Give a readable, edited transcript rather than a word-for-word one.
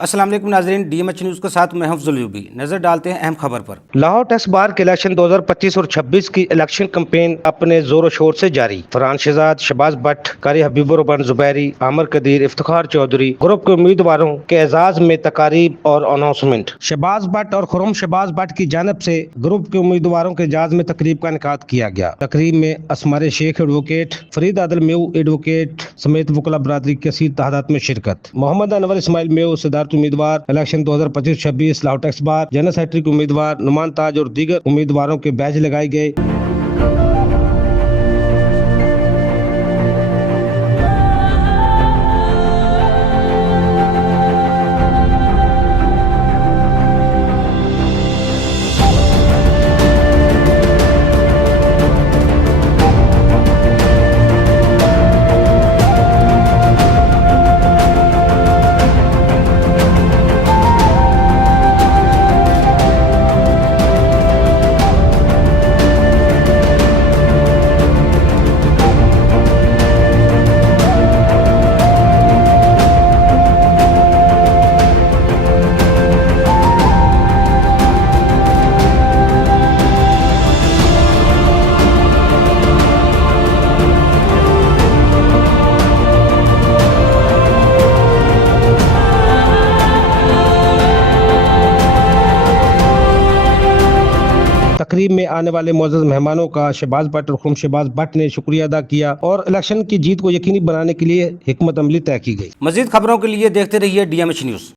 अस्सलाम वालेकुम नाज़रीन, डीएमएच न्यूज़ के साथ मैं हूं अफजल यूबी। नजर डालते हैं अहम खबर पर। लाहौर टेस्ट बार के इलेक्शन 2025 और 26 की इलेक्शन कैंपेन अपने जोर शोर से जारी। फरहान शहजाद, शहबाज भट्ट, कारी हबीबुर रहमान जुबैरी, आमिर कदीर, इफ्तिखार चौधरी ग्रुप के उम्मीदवारों के एजाज में तकारीब और अनाउंसमेंट। शहबाज भट्ट और खुर्रम शहबाज भट्ट की जानब से ग्रुप के उम्मीदवारों के एजाज में तकरीब का इनेकाद किया गया। तकरीब में असमार शेख एडवोकेट, फरीद आदिल मेऊ एडवोकेट समेत वकला बरादरी की कसीर तादाद में शिरकत। मोहम्मद अनवर इस्माइल मेऊ सदारत उम्मीदवार इलेक्शन 2025-26 लाहौर टेक्स बार, जनरल सेक्रेटरी के उम्मीदवार नुमान ताज और दीगर उम्मीदवारों के बैज लगाए गए। तकरीब में आने वाले मोअज़्ज़ज़ मेहमानों का शहबाज भट्ट और खुर्रम शहबाज भट्ट ने शुक्रिया अदा किया और इलेक्शन की जीत को यकीनी बनाने के लिए हिकमत अमली तय की गई। मजीद खबरों के लिए देखते रहिए डीएमएच न्यूज़।